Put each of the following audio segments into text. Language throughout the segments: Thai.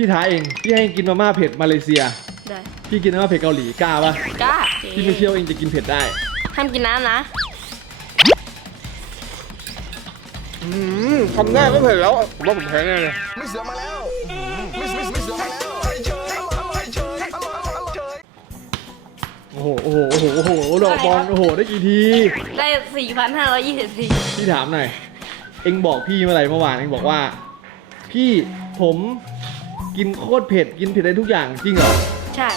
พี่ท้าเอง พี่ให้กินมาม่าเผ็ดมาเลเซีย ได้พี่กินมาม่าเผ็ดเกาหลีกล้าปะกล้าพี่ไม่เชื่อว่าเองจะกินเผ็ดได้ห้ามกินน้ำนะอืมทำได้ก็เผ็ดแล้วผมว่าผมแพ้แน่เลยไม่เสือมาแล้วไม่ไม่ไม่เสือมาแล้วไอ้เจยไอ้เจยไอ้เจยโอ้โหโอ้โหโอ้โหโอ้โหดอกบอลโอ้โหได้กี่ที ได้สี่พันห้าร้อยยี่สิบสี่พี่ถามหน่อยเอ็งบอกพี่เมื่อไหร่เมื่อวานเอ็งบอกว่า พี่ผม กินโคตรเผ็ดกินเผ็ดได้ทุกอย่างจริงเหรอใช่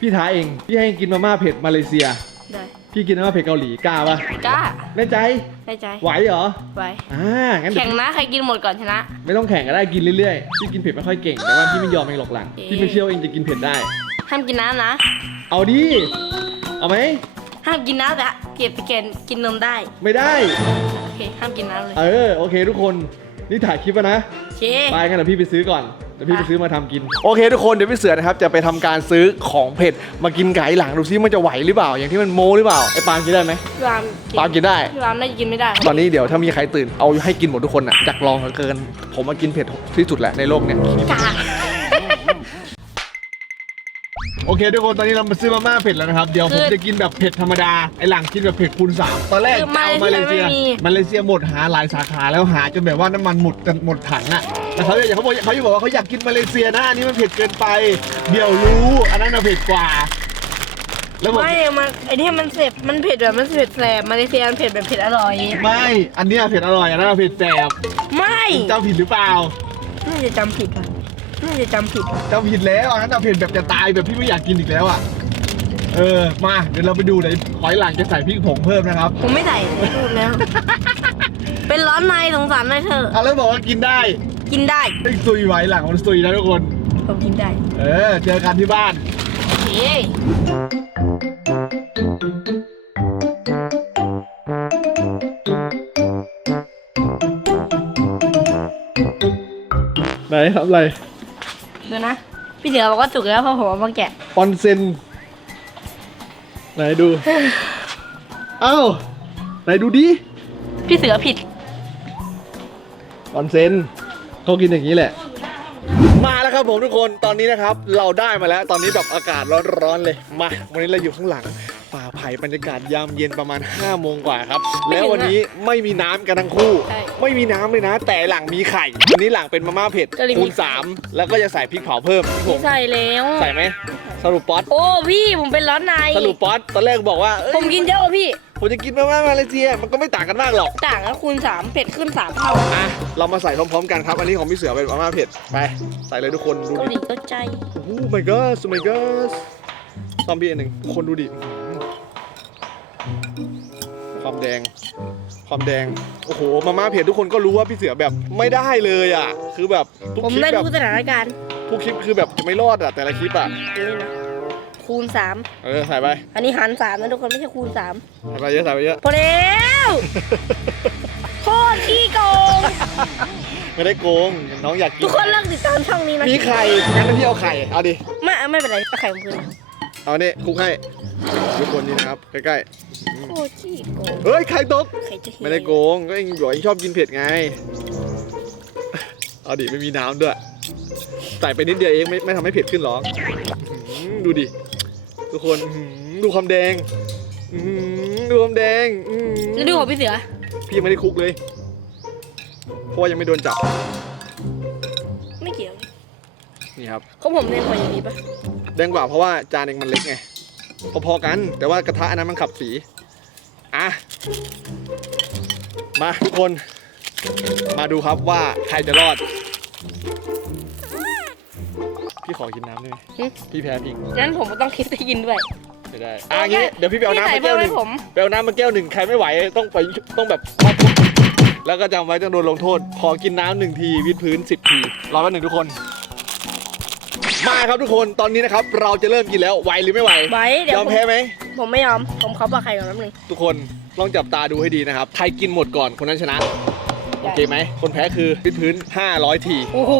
พี่ท้าเองพี่ให้กินมาม่าเผ็ดมาเลเซีย ได้พี่กินมาม่าเผ็ดเกาหลีกล้าปะกล้าแน่ใจได้ใจไหวเหรอไว้อ่างั้นเดี๋แข่ยวงนะใครกินหมดก่อนชนะ ไม่ต้องแข่งก็ได้กินเรื่อยๆ พี่กินเผ็ดไม่ค่อยเก่ง แต่ว่าพี่ไม่ยอมเองหรอกหลัง เอ๊ะ พี่ไม่เชื่อว่าเองจะกินเผ็ดได้ ห้ามกินน้ำนะเอาดิ เอาไหม ห้ามกินน้ำแต่เก็บไปกินกินนมได้ไม่ได้ โอเคห้ามกินน้ำเลยเออ โอเคทุกคน นี่ถ่ายคลิปแล้วนะ โอเคไปงั้นเดี๋ยวพี่ไปซื้อก่อน เดี๋ยวพี่ไปไปซื้อมาทำกิน โอเคทุกคนเดี๋ยวพี่เสือนะครับจะไปทำการซื้อของเผ็ดมากินไก่หลังดูซิมันจะไหวหรือเปล่า อย่างที่มันโมหรือเปล่าไอ้ปาล์มกินได้ไหมพี่วามปาล์มกินได้ พี่วามน่าจะกินไม่ได้ ตอนนี้เดี๋ยวถ้ามีใครตื่นเอาให้กินหมดทุกคนอะจักลองเหลือเกิน ผมมากินเผ็ดที่สุดแหละในโลกเนี้ยกาก โอเคทุกคนตอนนี้เรามาซื้อมาม่าเผ็ดแล้วนะครับ เดี๋ยวผมจะกินแบบเผ็ดธรรมดา ไอหลังกินแบบเผ็ดคูณสามตอนแรกจะเอามาเลเซียมาเลเซียหมดหาหลายสาขาแล้วหาจนแบบว่าน้ำมันหมดจนหมดถังอะแล้วเขาอยากเขาบอกเขาจะบอกว่าเขาอยากกินมาเลเซียนะอันนี้มันเผ็ดเกินไป เดี๋ยวรู้อันนั้นน่ะเผ็ดกว่าแล้วผมไม่มันไอ้นี่มันเผ็ดมันเผ็ดแบบมันเผ็ดแสบมาเลเซียมันเผ็ดแบบเผ็ดอร่อย ไม่ อันเนี้ยเผ็ดอร่อยอันนั้นนะเผ็ดแสบไม่เจ้าผิดหรือเปล่าน่าจะจำผิดป่ะ น่าจะจำผิดป่ะเจ้าผิดแล้วอันนั้นน่ะเผ็ดแบบจะตายแบบพี่ไม่อยากกินอีกแล้วอะ เออ มาเดี๋ยวเราไปดูเลยหอยหลังจะใส่พริกผงเพิ่มนะครับ ผมไม่ใส่เลยพูดแล้ว เป็นร้อนในสงสารในอยเธอะอะแล้วบอกว่ากินได้กินได้ ไม่ซุยไหวหลังมันซุยนะทุกคน ผมกินได้เออ เจอกันที่บ้าน โอเคไหนทำอะไร ดูนะ พี่เสือบอกว่าสุกแล้วเพราะผมเอามาแกะ ออนเซนไหนดู เอ้าไหนดูดิ พี่เสือผิด ออนเซนเขากินอย่างนี้แหละ มาแล้วครับผมทุกคนตอนนี้นะครับ เราได้มาแล้วตอนนี้แบบอากาศร้อนๆเลย มา วันนี้เราอยู่ข้างหลัง ป่าไผ่บรรยากาศยามเย็นประมาณ5โมงกว่าครับไม่ถึงแล้ววันนี้ไม่มีน้ำกันทั้งคู่ ใช่ไม่มีน้ำเลยนะ แต่หลังมีไข่วันนี้หลังเป็นมาม่าเผ็ดก็เลยมีคูณสามแล้วก็จะใส่พริกเผาเพิ่มพี่ผพี่งใส่แล้วใส่ไหมสรุปป๊อตโอ้พี่ผมเป็นร้อนในสรุปป๊อตตอนแรกบอกว่าเอ้ยผมกินเยอะกว่าพี่ผมจะกินมาม่ามาเลเซียมันก็ไม่ต่างกันมากหรอก ต่างแล้วคูณสามเผ็ดขึ้นสามเท่าอะเรามาใส่พร้อมๆกันครับ อันนี้ของพี่เสือเป็นมาม่าเผ็ด ไป ใส่เลยทุกคนดูเกาหดิลีก็ใจ โอ้โห my god oh my god ซอมบี้อันหนึ่งคนดูดิ ความแดง ความแดง โอ้โห มาม่าเผ็ดทุกคนก็รู้ว่าพี่เสือแบบไม่ได้เลยอะ คือแบบทุกผมคลิปได้แบบรู้สถานการณ์ทุกคลิปคือแบบจะไม่รอดอะ แต่ละคลิปอะนี่นะคูณสามเออใส่ไปอันนี้หันสามนะทุกคนไม่ใช่คูณสามใส่ไปเยอะใส่ไปเยอะ พอแล้วโคตรขี้โกงไม่ได้โกง น้องอยากกิทุน กคนเลิกติดตามช่องนี้นะมีไข่ งั้นพี่เอาไข่ เอาดิ ไม่ไม่เป็นไรเอาไข่ของคืนเอาเนี่ยคลุกให้ทุกคนนี่นะครับ ใกล้ โคตรขี้โกงๆเฮ้ยไข่ตก ใครจะเห็นไม่ได้โกงก็เองบอกเองชอบกินเผ็ดไง เอาดิไม่มีน้ำด้วย ใส่ไปนิดเดียวเองไม่ไม่ทำให้เผ็ดขึ้นหรอกอื้อหือดูดิ ทุกคนอื้อหือดูความแดงอื้อหือดูความแดงอื้อหือแล้วดูของพี่เสือพี่ยังไม่ได้คลุกเลย เพราะว่ายังไม่โดนจับ ไม่เกี่ยวนี่ครับเขาผมเรียนพออย่างนี้ปะแดงกว่าเพราะว่าจานเองมันเล็กไง พอๆกัน แต่ว่ากระทะอันนั้นมันขับสี อะ มาทุกคน มาดูครับว่าใครจะรอด พี่ขอกินน้ำด้วยพี่แพ้พิงงั้นผมก็ต้องคิดจะกินด้วย ไม่ได้ อะงี้เดี๋ยวพี่ไปเอาน้ำใส่มาแก้วหเพิ่มนึ่ให้งผม ไปเอาน้ำมาแก้วหนึ่งใครไม่ไหวต้องไปต้องแบบแล้วก็จำไว้ต้องโดนลงโทษ ขอกินน้ำหนึ่งทีวิดพื้นสิบที รอแป๊บหนึ่งทุกคนมา ครับทุกคนตอนนี้นะครับเราจะเริ่มกินแล้วไหวหรือไม่ไหวไว้เดี๋ยยวอมผมแพ้ไหมผมไม่ยอม ผมเขาปลาไข่ก่อนน้ำหนึ่งทุกคนลองจับตาดูให้ดีนะครับใครกินหมดก่อนคนนั้นชนะ โอเคไหม คนแพ้คือวิดพื้น 500 ทีโอ้โห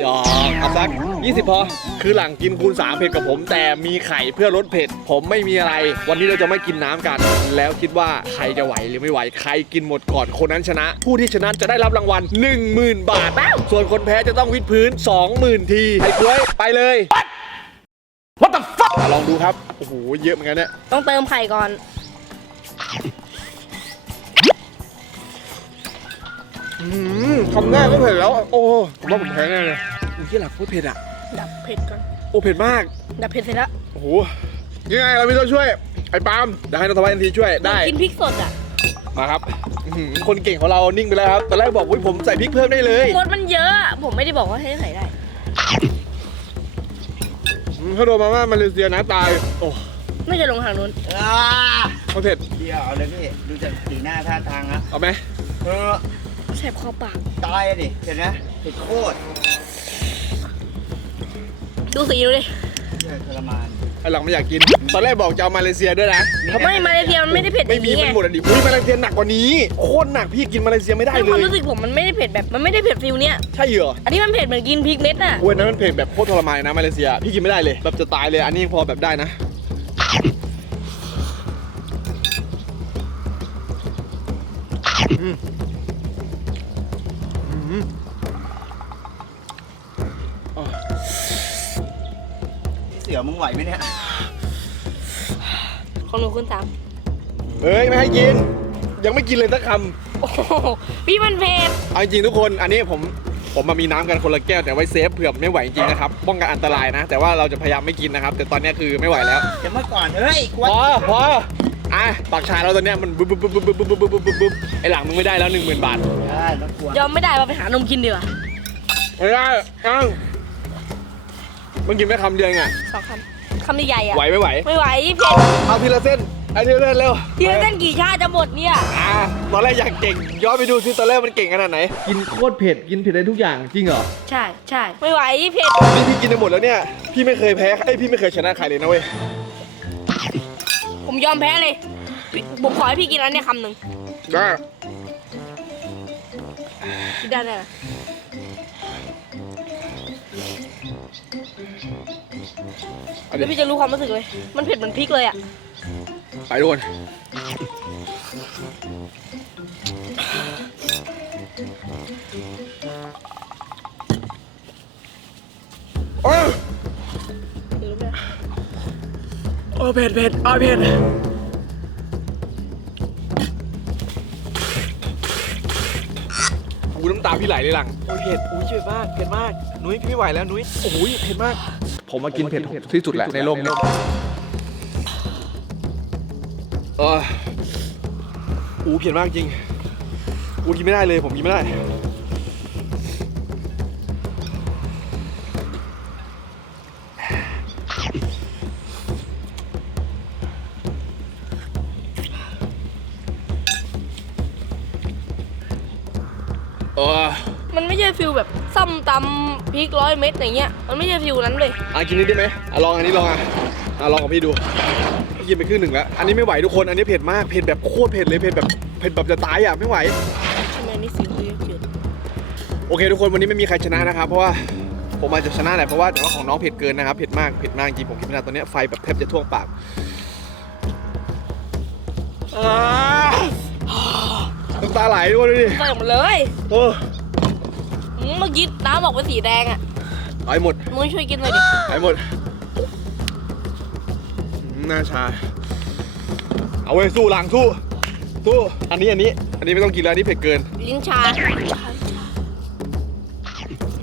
หยอกเอาสัก 20 พอ คือหลังกินคูณ 3 เผ็ดกับผม แต่มีไข่เพื่อลดเผ็ด ผมไม่มีอะไร วันนี้เราจะไม่กินน้ำกัน แล้วคิดว่าใครจะไหวหรือไม่ไหว ใครกินหมดก่อนคนนั้นชนะ ผู้ที่ชนะจะได้รับรางวัล 10,000 บาท ส่วนคนแพ้จะต้องวิดพื้น 20,000 ทีไอ้กล้วยไปเลย What the fuck ลองดูครับ โอ้โห เยอะเหมือนกันเนี่ย ต้องเติมไข่ก่อน คำแรกก็เผ็ดแล้ว โอ้ผมว่าผมแพ้แน่เลยอุ้ยที่หลักโคตรเผ็ดอะ ดับเผ็ดก่อน โอ้เผ็ดมาก ดับเผ็ดเสร็จแล้วโอ้โหยังไงเรามีตัวช่วย ไอ้ปาล์มเดี๋ยวให้นัทวัฒน์นาทีช่วยได้ กินพริกสดอะมาครับอื้อหือคนเก่งของเรานิ่งไปแล้วครับตอนแรกบอกว่าผมใส่พริกเพิ่มได้เลยมดมันเยอะอะผมไม่ได้บอกว่าให้ใส่ได้ อืมถ้าโดนมาม่ามาเลเซียนะตาย โอ้น่าจะลงทางนู้น อ่ามันเผ็ดเดี๋ยวเอาเลยพี่ ดูจากสีหน้าท่าทางนะเอาไหมเออ แสบคอปาก ตายอะดิเห็นไหมเผ็ดโคตรดูสีดูดิเหี้ยทรมาน ไอ้หลังไม่อยากกิน ตอนแรกบอกจะเอามาเลเซียด้วยนะไม่มาเลเซียมันไม่ได้เผ็ดอไม่ย่างมีนี้ไงมันหมดอะดิอุ้ยมาเลเซียหนักกว่านี้ โคตรหนักพี่กินมาเลเซียไม่ได้ในเลความย รู้สึกผมมันไม่ได้เผ็ดแบบมันไม่ได้เผ็ดฟิลเนี้ย ใช่เหรออันนี้มันเผ็ดเหมือนกินพริกเม็ดน่ะ เว้ยนั้นมันเผ็ดแบบโคตรทรมานนะมาเลเซีย พี่กินไม่ได้เลย แบบจะตายเลย อันนี้ยังพอแบบได้นะ อืมอืมอ๋อพี่ เสือมึงไหวไหมเนี่ย ของหนูคุณสามเฮ้ยไม่ให้กิน ยังไม่กินเลยสักคโอ้โหพี่มันเผ็ดำเอาจริงๆทุกคน อันนี้ผมผมมามีน้ำกันคนละแก้วแต่ไว้เซฟเผื่อไม่ไหวจริงๆนะครับป้องกันอันตรายนะ แต่ว่าเราจะพยายามไม่กินนะครับ แต่ตอนนี้คือไม่ไหวแล้วเดี๋ยวเมื่อก่อน เฮ้ยกวพอพอ อะปากชาเราตอนเนี้ยมันบึ๊บบึ๊บบึ๊บบึ๊บบึ๊บบึ๊บบึ๊บบึ๊บบึ๊บไอหลังมึงไม่ได้แล้วหนึ่งหมื่นบาทได้รบกวนยอมไม่ได้มาไปหานมกินดีกว่าไม่ได้อ้าวมึงกินแค่คำเดียวเองอะสองคำคำใหญ่ๆอะไหวไม่ไหว ไม่ไหวเผ็ดเอาทีละเส้นไอ้ทีละเส้นเร็วที่เส้นกี่ชาติจะหมดเนี่ยอ่าตอนแรกอยากเก่ง ย้อนไปดูซิตอนแรกมันเก่งขนาดไหน กินโคตรเผ็ด กินเผ็ดได้ทุกอย่าง จริงเหรอ ใช่ใช่ไม่ไหวเผ็ดนี่พี่กินไปหมดแล้วเนี่ย พี่ไม่เคยแพ้ไอ้ยพี่ไม่เคยชนะใครเลยนะเว้ย ผมยอมแพ้เลยพี่ผมขอให้พี่กินอันเนี้ยคำหนึ่งได้กินได้เลยเอาดิแล้วพี่จะรู้ความรู้สึกเลย มันเผ็ดเหมือนพริกเลยอะ ไปทุกคน โอ้เผ็ดเผ็ดอ้าวเผ็ดอู้น้ำตาพี่ไหลเลยหลังโอ้ยเผ็ดอุ้ยเผ็ดมากเผ็ดมากนุ้ยพี่ไม่ไหวแล้วนุ้ยโอ้ยเผ็ดมาก ผมมากินเผ็ดที่สุดแหละในโลกนี้เอออู้เผ็ดมากจริงอู้กินไม่ได้เลยผมกินไม่ได้ ฟิลแบบส้มตำพริกร้อยเม็ดอย่างเงี้ยมันไม่ใช่ฟิลนั้นเลยอะกินนิดได้ไหมอะลองอันนี้ลองอะอะลองกับพี่ดูพี่กินไปครึ่งหนึ่งแล้วอันนี้ไม่ไหวทุกคนอันนี้เผ็ดมากเผ็ดแบบโคตรเผ็ดเลยเผ็ดแบบเผ็ดแบบจะตายอะไม่ไหวทำไมนี่สิวเยอะเกินโอเคทุกคนวันนี้ไม่มีใครชนะนะครับเพราะว่าผมอาจจะชนะแหละเพราะว่าแต่ว่าของน้องเผ็ดเกินนะครับเผ็ดมากเผ็ดมากจริงผมกินไม่ได้ตอนเนี้ยไฟแบบแทบจะท่วมปากอ่าน้ำตาไหลด้วยดูดิใส่หมดเลย โอ้ อืมเมื่อกี้น้ำออกเป็นสีแดงอะไหลหมดนุ้ยช่วยกินหน่อยดิหายหมดอืมหน้าชา เอาไว้ยสู้หลังสู้สู้อันนี้อันนี้ อันนี้ไม่ต้องกินแล้วอันนี้เผ็ดเกิน ลิ้นชา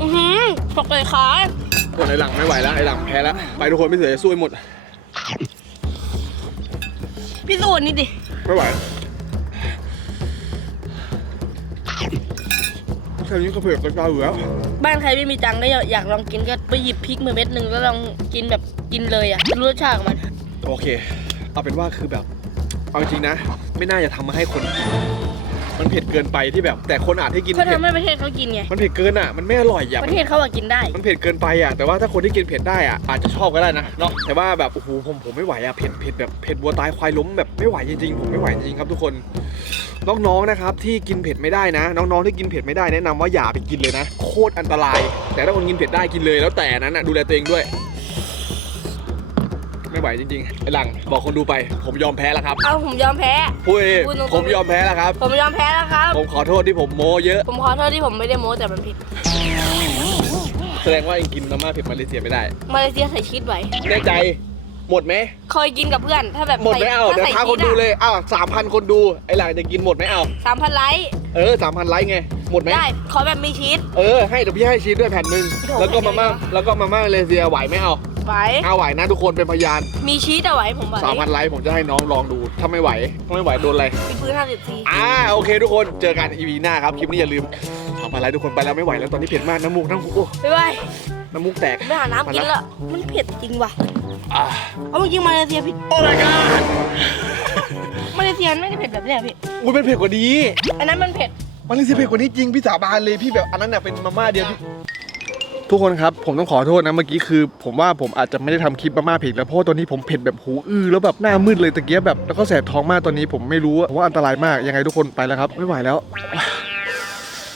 อือหือตกเลยขาคนไอหลังไม่ไหวแล้วไอหลังแพ้แล้วไปทุกคนไม่เสือจะสู้ให้หมดพี่สูจน์นี่ดิไม่ไหว แค่นี้ก็เผ็ดตะกร้าอยู่แล้วบ้านใครไม่มีตังค์ก็อยากลองกินก็ไปหยิบพริกมาเม็ดหนึ่งแล้วลองกินแบบกินเลยอะรู้รสชาติของมัน โอเค เอาเป็นว่าคือแบบ เอาจริงนะ ไม่น่าจะทำมาให้คน มันเผ็ดเกินไปที่แบบ แต่คนอาจที่กินเขาเผ็ดทำให้ประเทศเขากินไง มันเผ็ดเกินอะ มันไม่อร่อยอะปมันระเทศเขาอะกินได้ มันเผ็ดเกินไปอะ แต่ว่าถ้าคนที่กินเผ็ดได้อะอาจจะชอบก็ได้นะเนาะ แต่ว่าแบบโอ้โหผมผมไม่ไหวอะ เผ็ดเผ็ดแบบเผ็ดวัวตายควายล้มแบบไม่ไหวจริงๆ ผมไม่ไหวจริงๆครับทุกคน น้องๆนะครับที่กินเผ็ดไม่ได้นะ น้องๆที่กินเผ็ดไม่ได้แนะนำว่าอย่าไปกินเลยนะ โคตรอันตราย แต่ถ้าคนกินเผ็ดได้กินเลยแล้วแต่นั้นอะดูแลตัวเองด้วย ไม่ไหวจริงๆไอ้หลังบอกคนดูไป ผมยอมแพ้แล้วครับเอาผมยอมแพ้ พูดเองพูดตรงๆ ผมยอมแพ้แล้วครับ ผมยอมแพ้แล้วครับ ผมขอโทษที่ผมโม้เยอะผมขอโทษที่ผมไม่ได้โม้แต่มันผิด แสดงว่าเองกินมาม่าเผ็ดมาเลเซียไม่ได้มาเลเซียใส่ชีสไว้แน่ใจหมดไหมเคยกินกับเพื่อน ถ้าแบบหมดไหมเอาเดี๋ยวใส่ท้าคนดูเลยอ้าวสามพันคนดูไอ้หลังจะกินหมดไหมเอาสามพันไลค์เออสามพันไลค์ไงหมดไหมได้ ขอแบบมีชีส เออให้เดี๋ยวพี่ให้ชีสด้วยแผ่นหนึ่งโถ่แล้วก็มาม่าไม่ได้แล้วก็มาม่ามาเลเซียไหวไหมเอา ไหวเอาไหวนะทุกคนเป็นพยานมีชีสเอาไว้ผมไหวสามพันไลค์ผมจะให้น้องลองดู ถ้าไม่ไหวถ้าไม่ไหวโดนอะไร มีพื้นห้าสิบทีอ่าโอเคทุกคนเจอกัน EP หน้าครับ คลิปนี้อย่าลืมสามพันไลค์ทุกคนไปแล้วไม่ไหวแล้วตอนนี้เผ็ดมากน้ำมูกน้ำมูกโอ้บ๊ายบายน้ำมูกแตกไม่หาน้ำกินละ มันเผ็ดจริงว่ะ อ่าเอาจริงๆมาเลเซียผิดโอ้ my god มาเลเซียไม่ได้เผ็ดแบบเนี้ยพี่ อุ้ยเป็นเผ็ดกว่านี้อันนั้นมันเผ็ด มันเลยสิเผ็ดกว่านี้จริงพี่สาบานเลยพี่แบบอันนั้นน่ะเป็นมาม่าเดียวพี่ ทุกคนครับผมต้องขอโทษนะเมื่อกี้คือ ผมว่าผมอาจจะไม่ได้ทำคลิปมามาเผ็ดแล้วเพราะว่าตอนนี้ผมเผ็ดแบบหูอื้อแล้วแบบหน้ามืดเลยตะเกียบแบบแล้วก็แสบท้องมากตอนนี้ผมไม่รู้ผมว่าอันตรายมากยังไงทุกคนไปแล้วครับ ไม่ไหวแล้ว